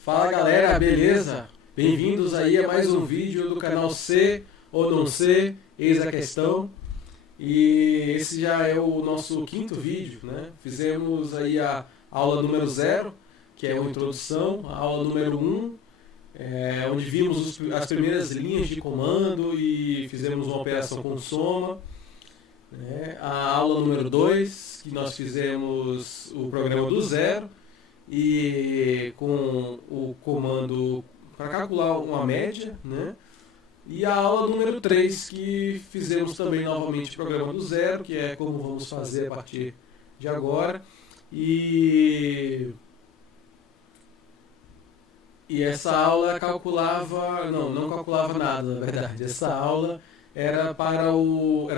Fala galera, beleza? Bem-vindos aí a mais um vídeo do canal C ou Não C, Eis a Questão. E esse já é o nosso quinto vídeo, né? Fizemos aí a aula número 0, que é uma introdução, a aula número 1, onde vimos as primeiras linhas de comando e fizemos uma operação com soma. A aula número 2, que nós fizemos o programa do zero, e com o comando para calcular uma média, né? E a aula número 3, que fizemos também novamente o programa do zero, que é como vamos fazer a partir de agora. E essa aula calculava, não calculava nada, na verdade. Essa aula era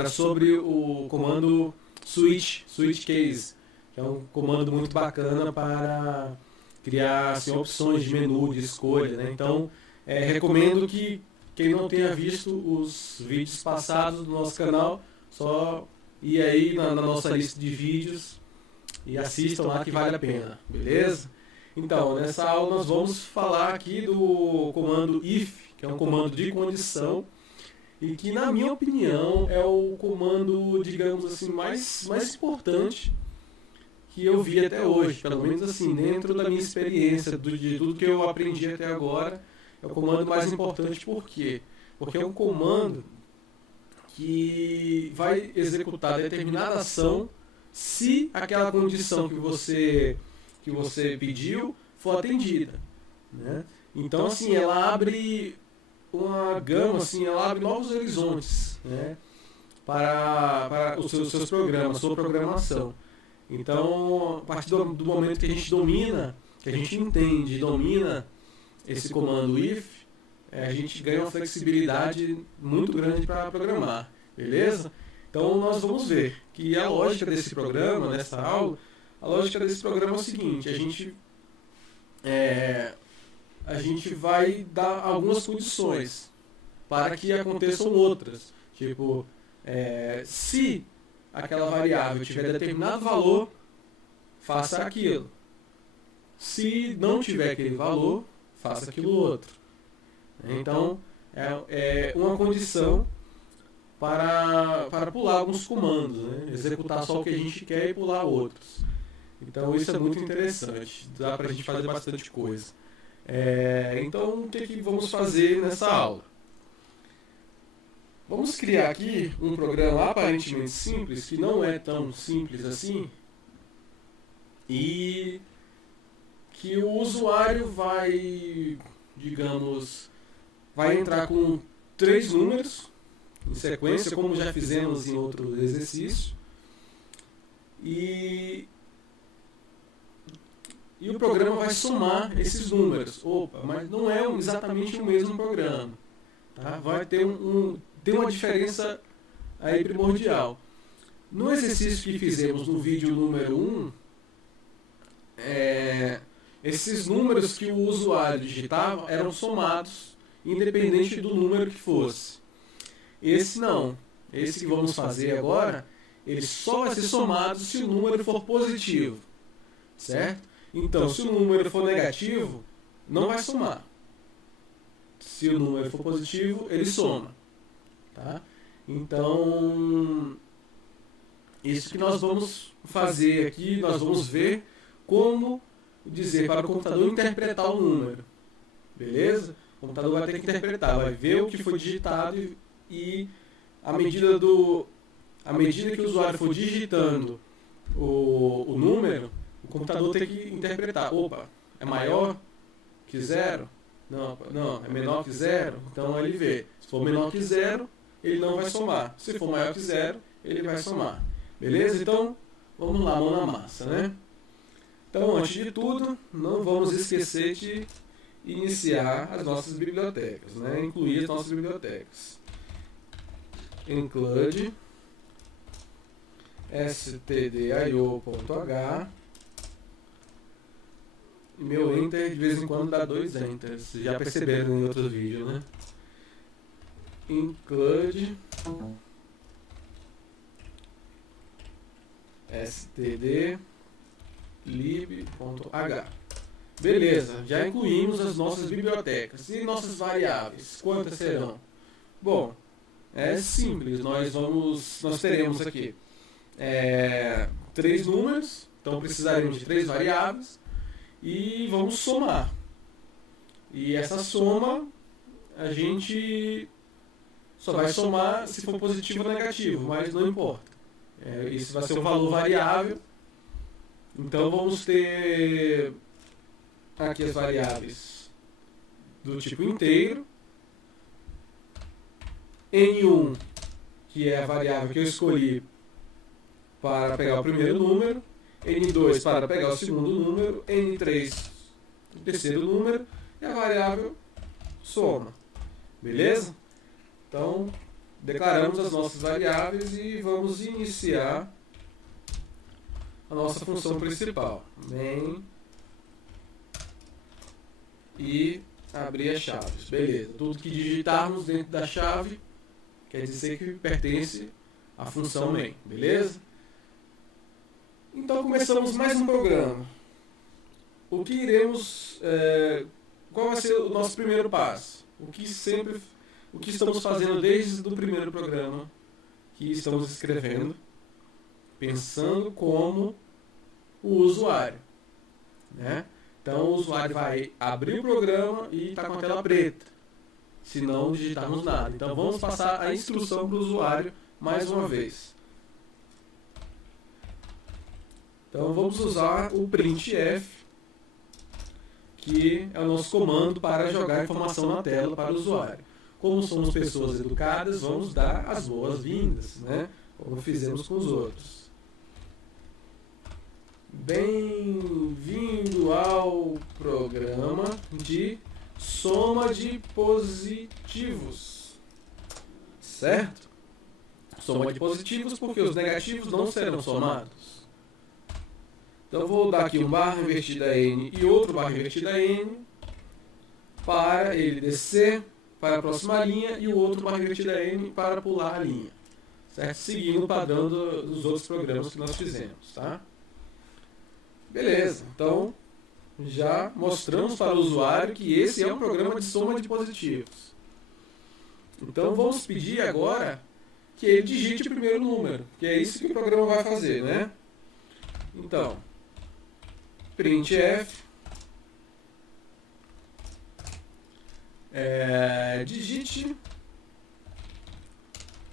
sobre o comando switch case, que é um comando muito bacana para criar assim, opções de menu, de escolha, né? Então, recomendo que quem não tenha visto os vídeos passados do nosso canal, só ir aí na nossa lista de vídeos e assistam lá que vale a pena, beleza? Então, nessa aula nós vamos falar aqui do comando if, que é um comando de condição, e que, na minha opinião, é o comando, digamos assim, mais importante que eu vi até hoje, pelo menos assim, dentro da minha experiência, de tudo que eu aprendi até agora, é o comando mais importante. Por quê? Porque é um comando que vai executar determinada ação se aquela condição que você pediu for atendida, né? Então, assim, ela abre uma gama, assim, ela abre novos horizontes, né, para os seus programas, sua programação. Então, a partir do momento que a gente domina, que a gente entende e domina esse comando if, a gente ganha uma flexibilidade muito grande para programar, beleza? Então, nós vamos ver que a lógica desse programa, nessa aula, a lógica desse programa é o seguinte: a gente vai dar algumas condições para que aconteçam outras. Tipo, se aquela variável tiver determinado valor, faça aquilo. Se não tiver aquele valor, faça aquilo outro. Então, é uma condição para pular alguns comandos, né? Executar só o que a gente quer e pular outros. Então, isso é muito interessante. Dá para a gente fazer bastante coisa. Então, o que vamos fazer nessa aula? Vamos criar aqui um programa aparentemente simples, que não é tão simples assim, e que o usuário vai entrar com 3 números em sequência, como já fizemos em outro exercício, e o programa vai somar esses números. Opa, mas não é exatamente o mesmo programa, tá? Vai ter uma diferença aí primordial. No exercício que fizemos no vídeo número 1, esses números que o usuário digitava eram somados, independente do número que fosse. Esse não. Esse que vamos fazer agora, ele só vai ser somado se o número for positivo, certo? Então, se o número for negativo, não vai somar. Se o número for positivo, ele soma. Tá? Então, isso que nós vamos fazer aqui, nós vamos ver como dizer para o computador interpretar o número. Beleza? O computador vai ter que interpretar, vai ver o que foi digitado e à medida que o usuário for digitando o número, o computador tem que interpretar. Opa, é maior que 0? Não, é menor que 0. Então ele vê. Se for menor que 0, ele não vai somar. Se for maior que 0, ele vai somar. Beleza? Então, vamos lá, mão na massa, né? Então, antes de tudo, não vamos esquecer de iniciar as nossas bibliotecas, né? Incluir as nossas bibliotecas. Include stdio.h. Meu enter de vez em quando dá 2 enters. Vocês já perceberam em outro vídeo, né? Include std lib.h. Beleza, já incluímos as nossas bibliotecas. E nossas variáveis, quantas serão? Bom, é simples, nós teremos aqui 3 números, então precisaremos de 3 variáveis, e vamos somar. E essa soma, a gente só vai somar se for positivo ou negativo, mas não importa. Isso vai ser um valor variável. Então vamos ter aqui as variáveis do tipo inteiro. N1, que é a variável que eu escolhi para pegar o primeiro número. N2 para pegar o segundo número. N3 o terceiro número. E a variável soma. Beleza? Então, declaramos as nossas variáveis e vamos iniciar a nossa função principal. Main e abrir as chaves. Beleza. Tudo que digitarmos dentro da chave quer dizer que pertence à função main. Beleza? Então começamos mais um programa. O que iremos... qual vai ser o nosso primeiro passo? O que estamos fazendo desde o primeiro programa que estamos escrevendo, pensando como o usuário, né? Então o usuário vai abrir o programa e está com a tela preta, se não digitarmos nada. Então vamos passar a instrução para o usuário mais uma vez. Então vamos usar o printf, que é o nosso comando para jogar informação na tela para o usuário. Como somos pessoas educadas, vamos dar as boas-vindas, né? Como fizemos com os outros. Bem-vindo ao programa de soma de positivos. Certo? Soma de positivos porque os negativos não serão somados. Então vou dar aqui um barra invertida N e outro barra invertida N para ele descer para a próxima linha e o outro barra invertida N para pular a linha. Certo? Seguindo o padrão dos outros programas que nós fizemos, tá? Beleza, então já mostramos para o usuário que esse é um programa de soma de positivos. Então vamos pedir agora que ele digite o primeiro número, que é isso que o programa vai fazer, né? Então, printf digite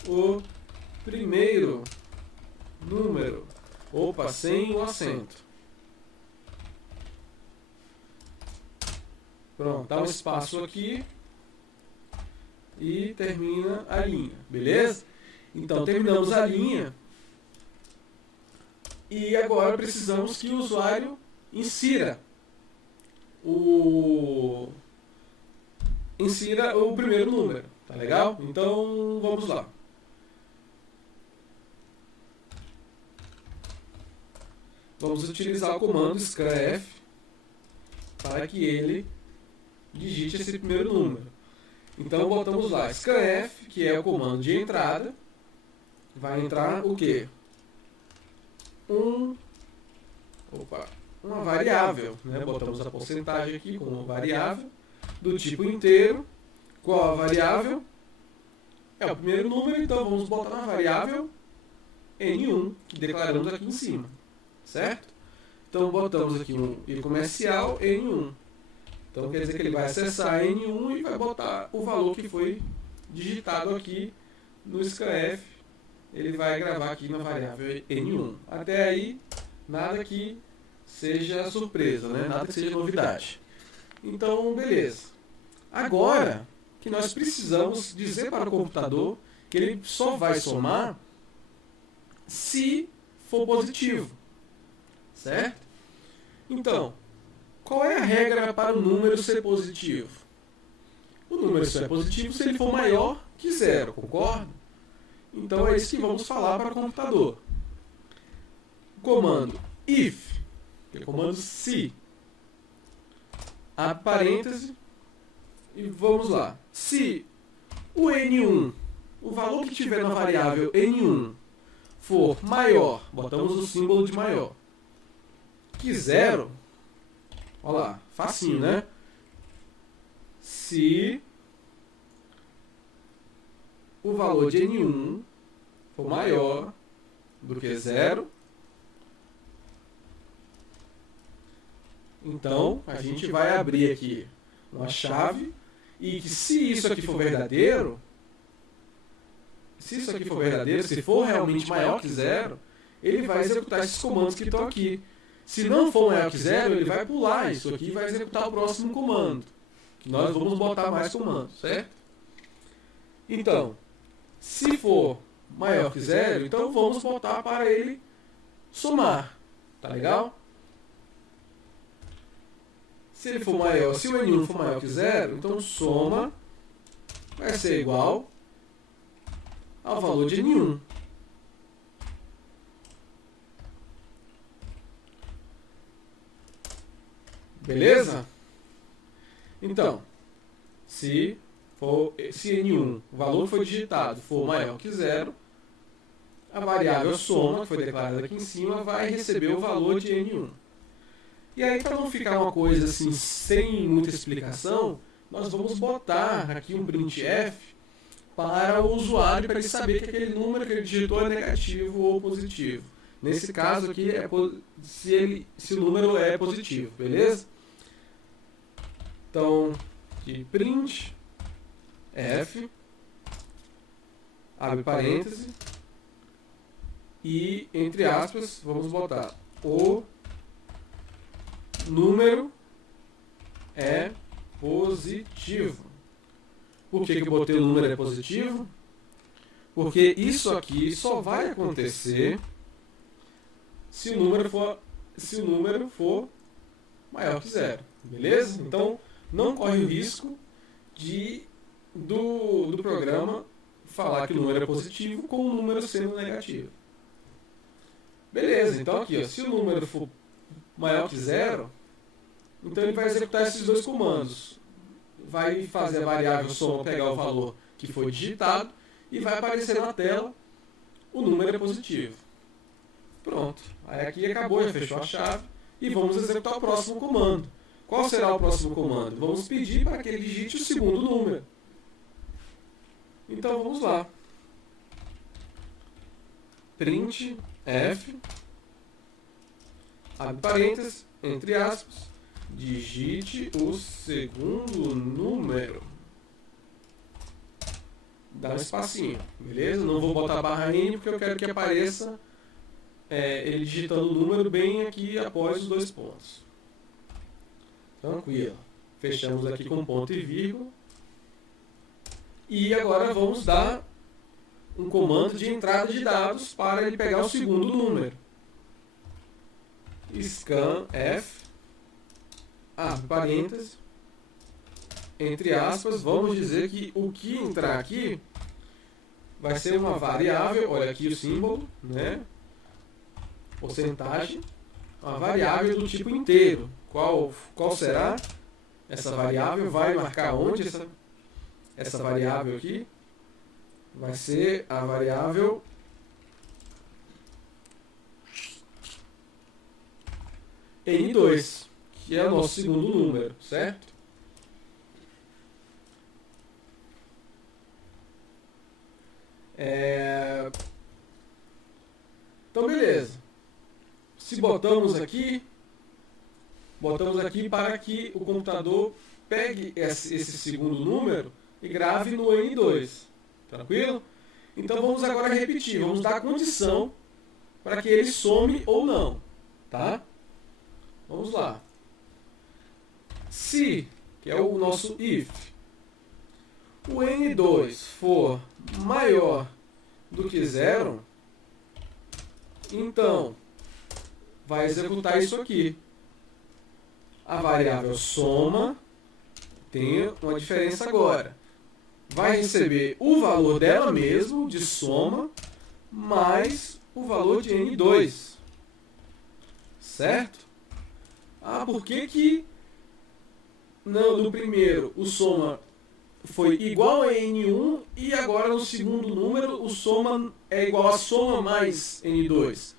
o primeiro número. Opa, sem o acento. Pronto, dá um espaço aqui e termina a linha, beleza? Então terminamos a linha e agora precisamos que o usuário insira o primeiro número, tá legal? Então vamos lá. Vamos utilizar o comando scanf para que ele digite esse primeiro número. Então botamos lá scanf, que é o comando de entrada. Vai entrar o quê? Uma variável, né? Botamos a porcentagem aqui como variável do tipo inteiro. Qual a variável? É o primeiro número, então vamos botar na variável N1, que declaramos aqui em cima, certo? Então botamos aqui um I comercial N1. Então quer dizer que ele vai acessar N1 e vai botar o valor que foi digitado aqui no scanf. Ele vai gravar aqui na variável N1. Até aí, nada que seja surpresa, né? Nada que seja novidade. Então, beleza. Agora que nós precisamos dizer para o computador que ele só vai somar se for positivo, certo? Então, qual é a regra para o número ser positivo? O número só é positivo se ele for maior que 0, concorda? Então é isso que vamos falar para o computador. O comando if, que é o comando se, abre parêntese, e vamos lá. Se o N1, o valor que tiver na variável N1, for maior, botamos o símbolo de maior, que 0, Olha lá, facinho, né? Se o valor de N1 for maior do que 0, então a gente vai abrir aqui uma chave e que se isso aqui for verdadeiro, se for realmente maior que 0, ele vai executar esses comandos que estão aqui. Se não for maior que 0, ele vai pular isso aqui e vai executar o próximo comando. Que nós vamos botar mais comandos, certo? Então, se for maior que 0, então vamos botar para ele somar. Tá legal? Se ele for maior, se o N1 for maior que 0, então soma vai ser igual ao valor de N1. Beleza? Então, se N1, o valor que foi digitado, for maior que 0, a variável soma, que foi declarada aqui em cima, vai receber o valor de N1. E aí, para não ficar uma coisa assim, sem muita explicação, nós vamos botar aqui um printf para o usuário, para ele saber que aquele número que ele digitou é negativo ou positivo. Nesse caso aqui, se o número é positivo, beleza? Então, aqui, print f, abre parêntese, e, entre aspas, vamos botar o número é positivo. Por que eu botei o número é positivo? Porque isso aqui só vai acontecer se o número for maior que 0. Beleza? Então, não corre o risco do programa falar que o número é positivo com o número sendo negativo. Beleza, então aqui, ó, se o número for maior que 0, então ele vai executar esses dois comandos. Vai fazer a variável soma pegar o valor que foi digitado e vai aparecer na tela o número é positivo. Pronto. Aí aqui acabou, já fechou a chave e vamos executar o próximo comando. Qual será o próximo comando? Vamos pedir para que ele digite o segundo número. Então vamos lá. Print f, abre parênteses, entre aspas, digite o segundo número. Dá um espacinho, beleza? Não vou botar barra N porque eu quero que apareça ele digitando o número bem aqui após os dois pontos. Tranquilo. Fechamos aqui com ponto e vírgula. E agora vamos dar um comando de entrada de dados para ele pegar o segundo número. Scanf, abre parênteses, entre aspas, vamos dizer que o que entrar aqui vai ser uma variável, olha aqui o símbolo, né? Porcentagem, uma variável do tipo inteiro. Qual será? Essa variável vai marcar onde essa variável aqui? Vai ser a variável N2, que é o nosso segundo número, certo? Então, beleza. Se botamos aqui para que o computador pegue esse segundo número e grave no N2. Tranquilo? Então vamos agora repetir, vamos dar a condição para que ele some ou não. Tá? Vamos lá. Se, que é o nosso if, o N2 for maior do que 0, então vai executar isso aqui. A variável soma tem uma diferença agora. Vai receber o valor dela mesmo, de soma, mais o valor de N2. Certo? Ah, por que no primeiro o soma foi igual a N1 e agora no segundo número o soma é igual a soma mais N2?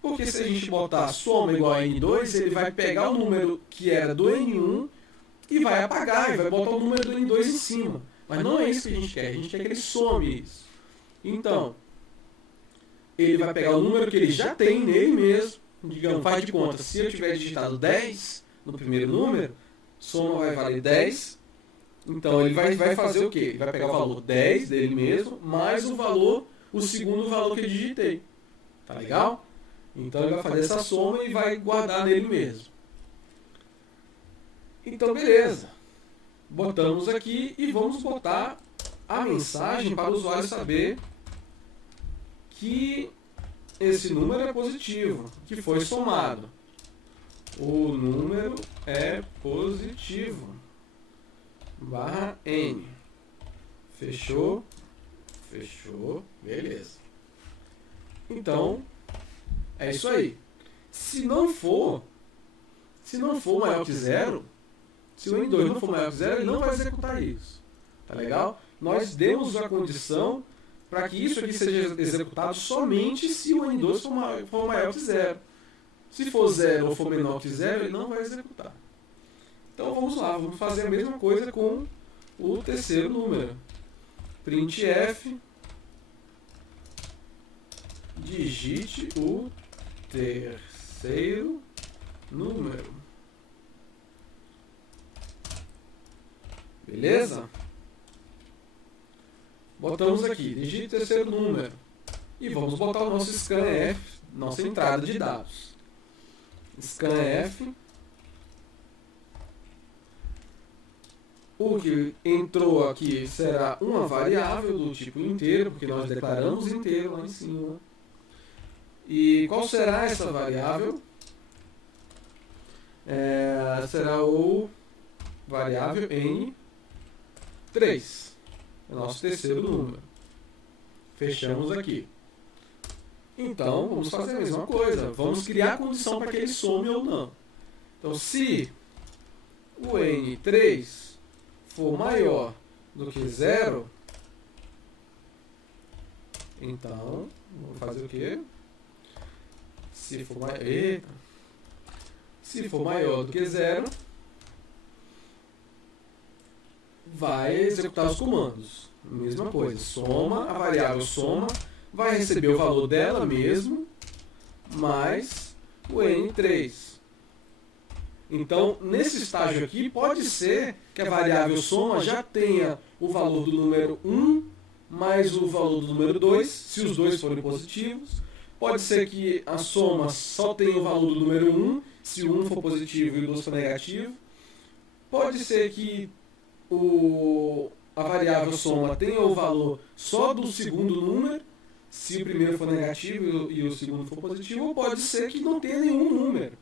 Porque se a gente botar soma igual a N2, ele vai pegar o número que era do N1 e vai apagar, e vai botar o número do N2 em cima. Mas não é isso que a gente quer que ele some isso. Então, ele vai pegar o número que ele já tem nele mesmo, digamos, faz de conta, se eu tiver digitado 10 no primeiro número, soma vai valer 10, então ele vai fazer o quê? Ele vai pegar o valor 10 dele mesmo, mais o segundo valor que eu digitei. Tá legal? Então ele vai fazer essa soma e vai guardar nele mesmo. Então beleza. Botamos aqui e vamos botar a mensagem para o usuário saber que esse número é positivo, que foi somado. O número é positivo. Barra N. Fechou? Fechou. Beleza. Então, é isso aí. Se não for maior que zero, se o N2 não for maior que zero, ele não vai executar isso. Tá legal? Nós demos a condição para que isso aqui seja executado somente se o N2 for maior que zero. Se for zero ou for menor que zero, ele não vai executar. Então vamos lá, vamos fazer a mesma coisa com o terceiro número. Printf, digite o terceiro número. Beleza? Botamos aqui, digite o terceiro número. E vamos botar o nosso scanf, nossa entrada de dados. Scanf. O que entrou aqui será uma variável do tipo inteiro, porque nós declaramos inteiro lá em cima. E qual será essa variável? Será o variável N3. É o nosso terceiro número. Fechamos aqui. Então, vamos fazer a mesma coisa. Vamos criar a condição para que ele some ou não. Então, se o N3 for maior do que zero, então, vamos fazer o quê? Se for maior do que zero, vai executar os comandos. Mesma coisa, soma, a variável soma, vai receber o valor dela mesmo, mais o N3. Então, nesse estágio aqui, pode ser que a variável soma já tenha o valor do número 1 mais o valor do número 2, se os dois forem positivos. Pode ser que a soma só tenha o valor do número 1, se o 1 for positivo e o 2 for negativo. Pode ser que a variável soma tenha o valor só do segundo número, se o primeiro for negativo e o segundo for positivo, ou pode ser que não tenha nenhum número.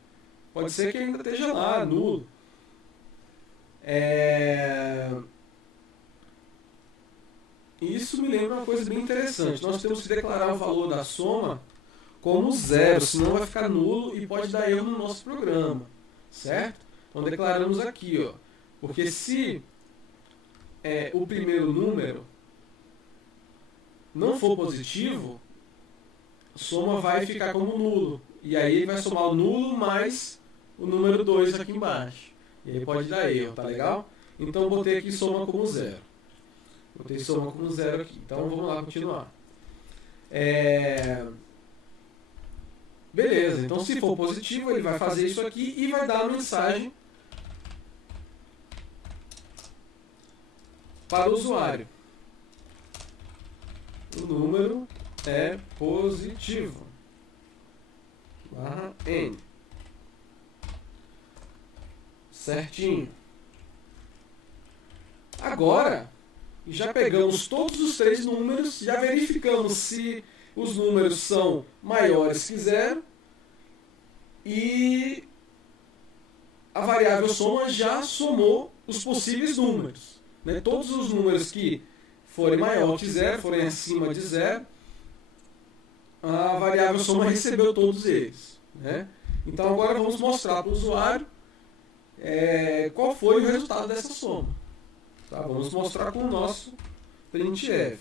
Pode ser que ainda esteja lá, nulo. Isso me lembra uma coisa bem interessante. Nós temos que declarar o valor da soma como zero, senão vai ficar nulo e pode dar erro no nosso programa. Certo? Então declaramos aqui, ó. Porque se o primeiro número não for positivo, a soma vai ficar como nulo. E aí ele vai somar o nulo mais o número 2 aqui embaixo. E aí pode dar erro, tá legal? Então eu botei aqui soma como zero. Botei soma como zero aqui. Então vamos lá continuar. Beleza, então se for positivo, ele vai fazer isso aqui e vai dar a mensagem para o usuário. O número é positivo. Barra N. Certinho. Agora, já pegamos todos os três números, já verificamos se os números são maiores que zero e a variável soma já somou os possíveis números. Né? Todos os números que forem maior que zero, forem acima de zero, a variável soma recebeu todos eles. Né? Então agora vamos mostrar para o usuário qual foi o resultado dessa soma. Tá? Vamos mostrar com o nosso printf.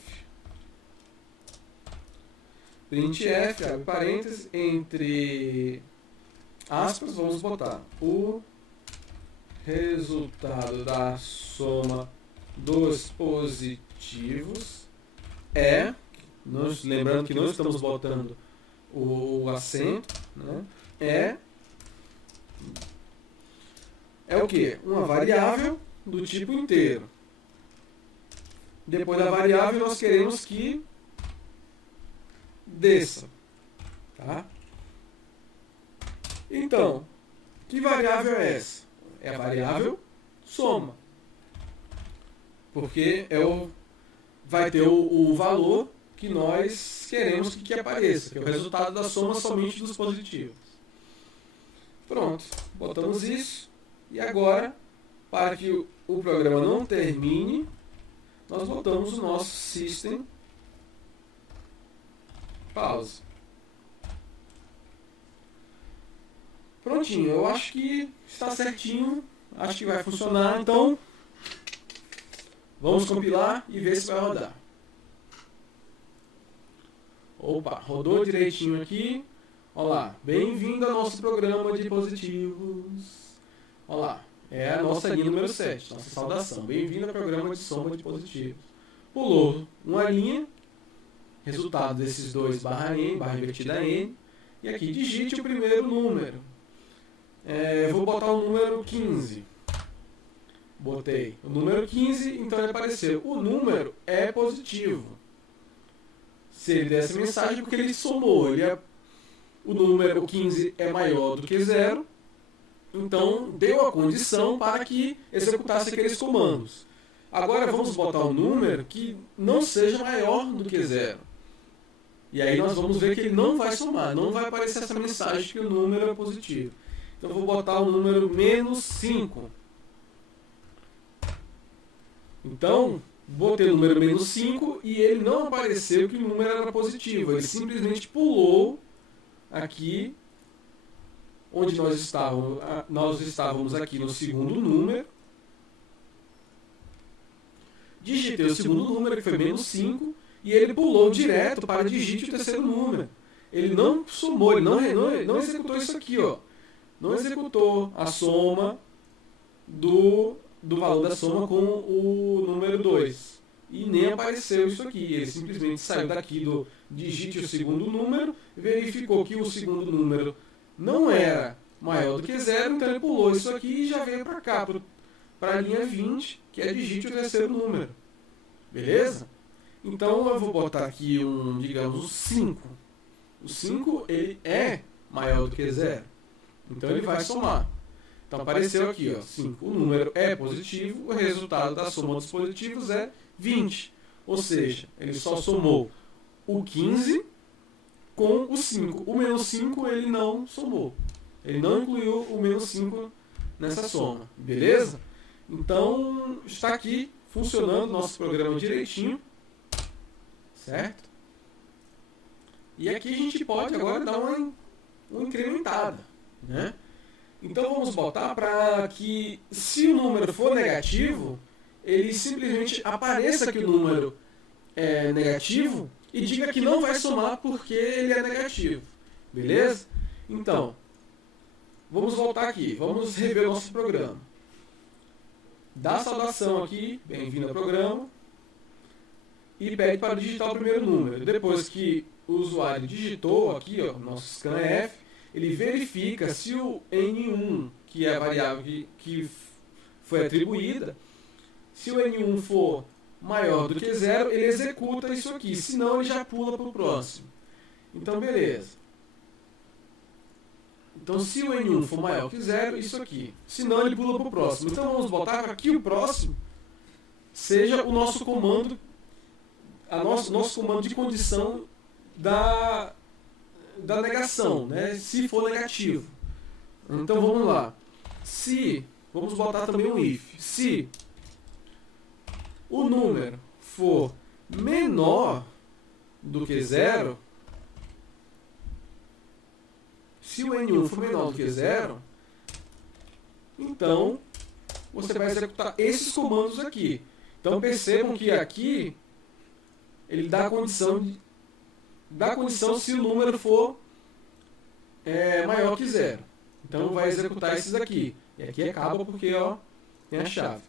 printf, abre parênteses, entre aspas, vamos botar o resultado da soma dos positivos é, lembrando que não estamos botando o acento, né, é o que? Uma variável do tipo inteiro. Depois da variável nós queremos que desça. Tá? Então, que variável é essa? É a variável soma. Porque vai ter o valor que nós queremos que apareça, que é o resultado da soma somente dos positivos. Pronto, botamos isso. E agora, para que o programa não termine, nós botamos o nosso system pause. Prontinho, eu acho que está certinho, acho que vai funcionar, então vamos compilar e ver se vai rodar. Opa, rodou direitinho aqui. Olá, bem-vindo ao nosso programa de positivos. Olá, é a nossa linha número 7, nossa saudação. Bem-vindo ao programa de soma de positivos. Pulou uma linha, resultado desses dois barra n, barra invertida n, e aqui digite o primeiro número. Eu vou botar o número 15. Botei o número 15, então ele apareceu. O número é positivo. Se ele der essa mensagem, porque ele somou. O número 15 é maior do que 0. Então, deu a condição para que executasse aqueles comandos. Agora vamos botar um número que não seja maior do que 0. E aí nós vamos ver que ele não vai somar. Não vai aparecer essa mensagem que o número é positivo. Então eu vou botar o número menos 5. Então, botei o número menos 5 e ele não apareceu que o número era positivo. Ele simplesmente pulou aqui onde nós estávamos aqui no segundo número. Digitei o segundo número, que foi menos 5, e ele pulou direto para digite o terceiro número. Ele não somou, ele não executou isso aqui, ó. Não executou a soma do valor da soma com o número 2. E nem apareceu isso aqui. Ele simplesmente saiu daqui do digite o segundo número, verificou que o segundo número não era maior do que 0, então ele pulou isso aqui e já veio para cá, para a linha 20, que é digite o terceiro número. Beleza? Então eu vou botar aqui digamos, 5. O 5 ele é maior do que 0. Então ele vai somar. Então apareceu aqui, ó, 5. O número é positivo, o resultado da soma dos positivos é 20. Ou seja, ele só somou o 15 com o 5. O menos 5 ele não somou. Ele não incluiu o menos 5 nessa soma. Beleza? Então está aqui funcionando nosso programa direitinho. Certo? E aqui a gente pode agora dar uma incrementada, né? Então vamos botar para que, se o número for negativo, ele simplesmente apareça que o número é negativo e diga que não vai somar porque ele é negativo. Beleza? Então, vamos voltar aqui, vamos rever o nosso programa. Dá saudação aqui, bem-vindo ao programa, e pede para digitar o primeiro número. Depois que o usuário digitou aqui, ó, nosso scanf, ele verifica se o N1, que é a variável que foi atribuída, se o N1 for maior do que 0, ele executa isso aqui, senão ele já pula para o próximo. Então, beleza. Então, se o N1 for maior que 0, isso aqui. Senão, ele pula para o próximo. Então, vamos botar para que o próximo seja o nosso comando, nosso comando de condição da negação, né? Se for negativo. Então vamos lá. Vamos botar também um if. Se o número for menor do que 0, se o N1 for menor do que 0, então você vai executar esses comandos aqui. Então percebam que aqui ele dá a condição dá condição se o número for maior que 0. Então vai executar esses aqui. E aqui acaba porque ó, tem a chave.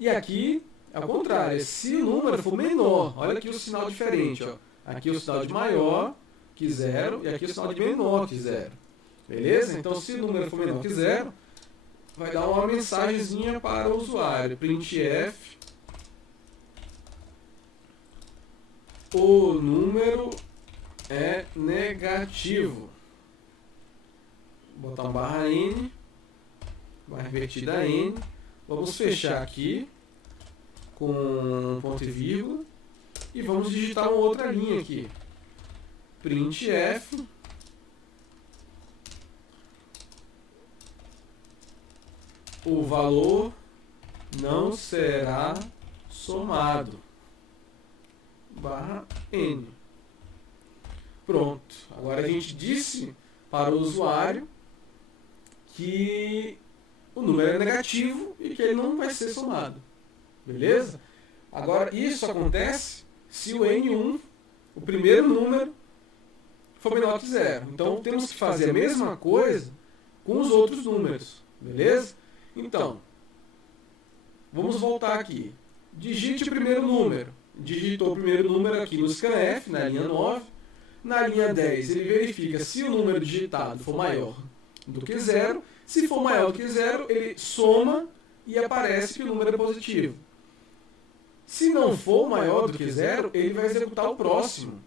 E aqui, ao contrário, se o número for menor, olha aqui o sinal diferente. Ó. Aqui o sinal de maior que 0 e aqui o sinal de menor que 0. Beleza? Então se o número for menor que 0, vai dar uma mensagenzinha para o usuário. Printf, o número é negativo. Vou botar um barra N, barra invertida N. Vamos fechar aqui com um ponto e vírgula. E vamos digitar uma outra linha aqui. Printf, o valor não será somado. Barra N. Pronto. Agora a gente disse para o usuário que o número é negativo e que ele não vai ser somado. Beleza? Agora, isso acontece se o N1, o primeiro número, for menor que 0. Então, temos que fazer a mesma coisa com os outros números. Beleza? Então, vamos voltar aqui. Digite o primeiro número. Digitou o primeiro número aqui no scanf, na linha 9. Na linha 10, ele verifica se o número digitado for maior do que 0. Se for maior do que 0, ele soma e aparece que o número é positivo. Se não for maior do que 0, ele vai executar o próximo,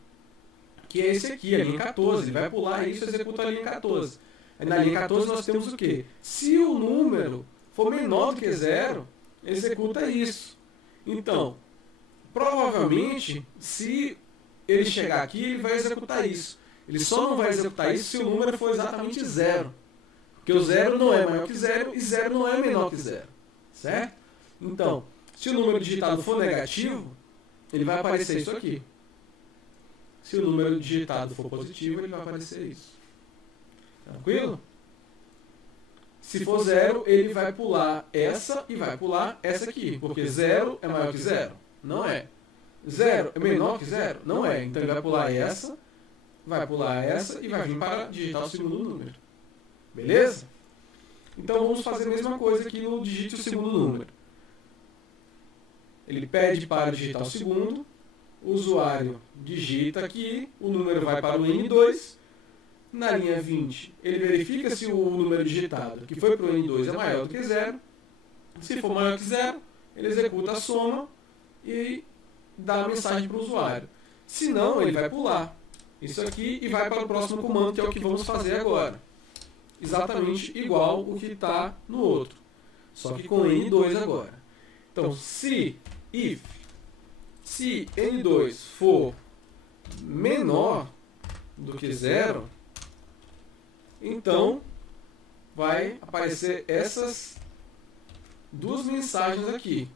que é esse aqui, a linha 14. Ele vai pular isso e executa a linha 14. Aí na linha 14 nós temos o quê? Se o número for menor do que 0, ele executa isso. Então, provavelmente, se ele chegar aqui, ele vai executar isso. Ele só não vai executar isso se o número for exatamente 0. Porque o 0 não é maior que 0 e 0 não é menor que 0. Certo? Então, se o número digitado for negativo, ele vai aparecer isso aqui. Se o número digitado for positivo, ele vai aparecer isso. Tranquilo? Se for 0, ele vai pular essa e vai pular essa aqui. Porque 0 é maior que 0? Não é. 0 é menor que 0? Não é. Então ele vai pular essa e vai vir para digitar o segundo número. Beleza? Então vamos fazer a mesma coisa aqui no digite o segundo número. Ele pede para digitar o segundo, o usuário digita aqui, o número vai para o N2, na linha 20 ele verifica se o número digitado que foi para o N2 é maior do que 0, se for maior que 0, ele executa a soma e dá a mensagem para o usuário. Se não, ele vai pular isso aqui e vai para o próximo comando, que é o que vamos fazer agora. Exatamente igual o que está no outro, só que com N2 agora. Então, se N2 for menor do que 0, então vai aparecer essas duas mensagens aqui.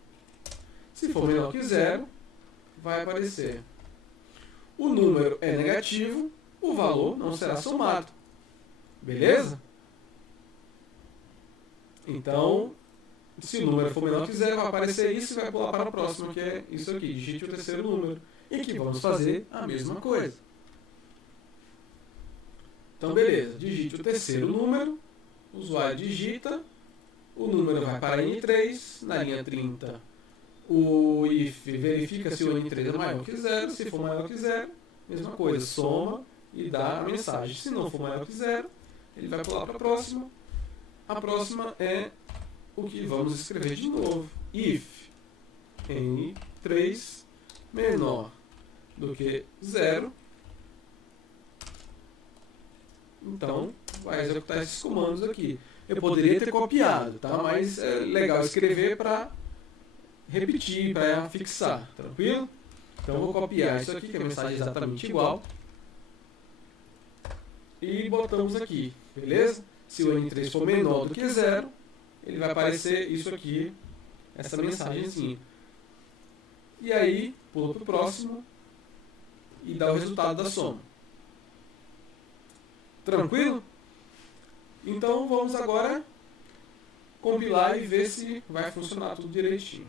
Se for menor que 0, vai aparecer: o número é negativo, o valor não será somado. Beleza? Então, se o número for menor que 0, vai aparecer isso e vai pular para o próximo, que é isso aqui. Digite o terceiro número. E aqui vamos fazer a mesma coisa. Então, beleza. Digite o terceiro número. O usuário digita. O número vai para N3. Na linha 30, o if verifica se o N3 é maior que 0. Se for maior que 0, mesma coisa. Soma e dá a mensagem. Se não for maior que 0, ele vai pular para a próxima. A próxima é o que vamos escrever de novo. If N3 menor do que 0, então vai executar esses comandos aqui. Eu poderia ter copiado, tá? Mas é legal escrever para repetir, para fixar, tranquilo? Então eu vou copiar isso aqui, que é a mensagem exatamente igual, e botamos aqui, beleza? Se o N3 for menor do que 0, ele vai aparecer isso aqui, essa mensagenzinha. E aí, pula para o próximo e dá o resultado da soma. Tranquilo? Então vamos agora compilar e ver se vai funcionar tudo direitinho.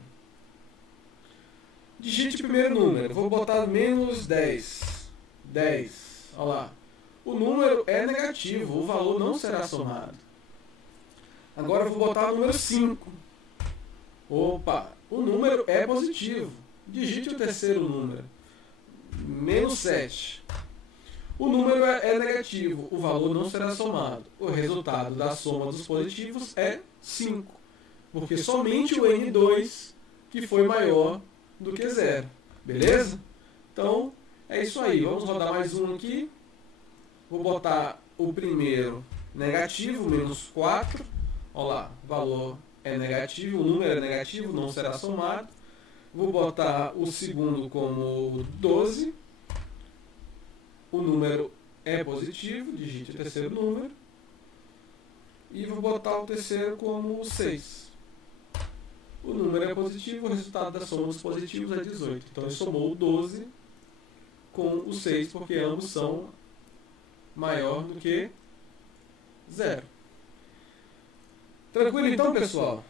Digite o primeiro número. Vou botar menos 10. 10. Olha lá. O número é negativo, o valor não será somado. Agora eu vou botar o número 5. Opa, o número é positivo. Digite o terceiro número. Menos 7. O número é negativo, o valor não será somado. O resultado da soma dos positivos é 5. Porque somente o N2 que foi maior do que 0. Beleza? Então, é isso aí. Vamos rodar mais um aqui. Vou botar o primeiro negativo, menos 4. Olha lá, o valor é negativo, o número é negativo, não será somado. Vou botar o segundo como 12. O número é positivo, digite o terceiro número. E vou botar o terceiro como 6. O número é positivo, o resultado da soma dos positivos é 18. Então, ele somou o 12 com o 6, porque ambos são maior do que 0. Tranquilo então, pessoal?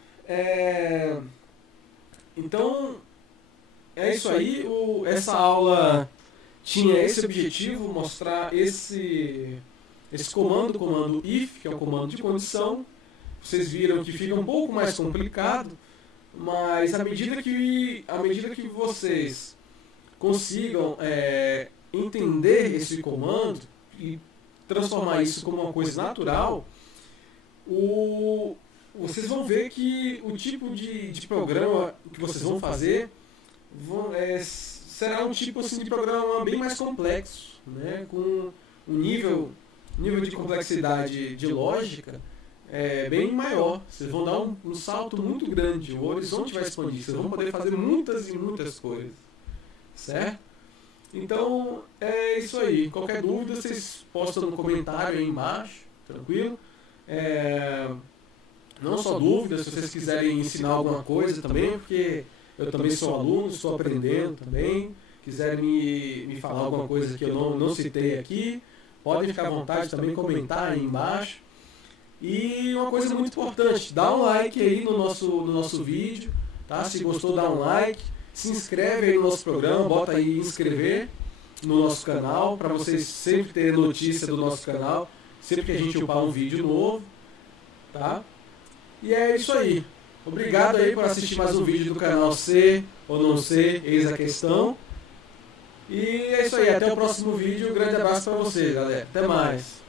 Então, é isso aí. Essa aula tinha esse objetivo, mostrar esse comando if, que é o comando de condição. Vocês viram que fica um pouco mais complicado, mas à medida que vocês consigam entender esse comando e transformar isso como uma coisa natural, vocês vão ver que o tipo de programa que vocês vão fazer será um tipo assim, de programa bem mais complexo, né? Com um nível de complexidade de lógica bem maior. Vocês vão dar um salto muito grande, o horizonte vai expandir, vocês vão poder fazer muitas e muitas coisas, certo? Então, é isso aí. Qualquer dúvida, vocês postam no comentário aí embaixo, tranquilo? Não só dúvidas, se vocês quiserem ensinar alguma coisa também, porque eu também sou aluno, estou aprendendo também. Quiserem me falar alguma coisa que eu não citei aqui, podem ficar à vontade também, comentar aí embaixo. E uma coisa muito importante, dá um like aí no nosso vídeo, tá? Se gostou, dá um like. Se inscreve aí no nosso programa, bota aí inscrever no nosso canal, para vocês sempre terem notícia do nosso canal, sempre que a gente upar um vídeo novo, tá? E é isso aí. Obrigado aí por assistir mais um vídeo do canal C ou não C, eis a questão. E é isso aí, até o próximo vídeo. Um grande abraço para vocês, galera. Até mais.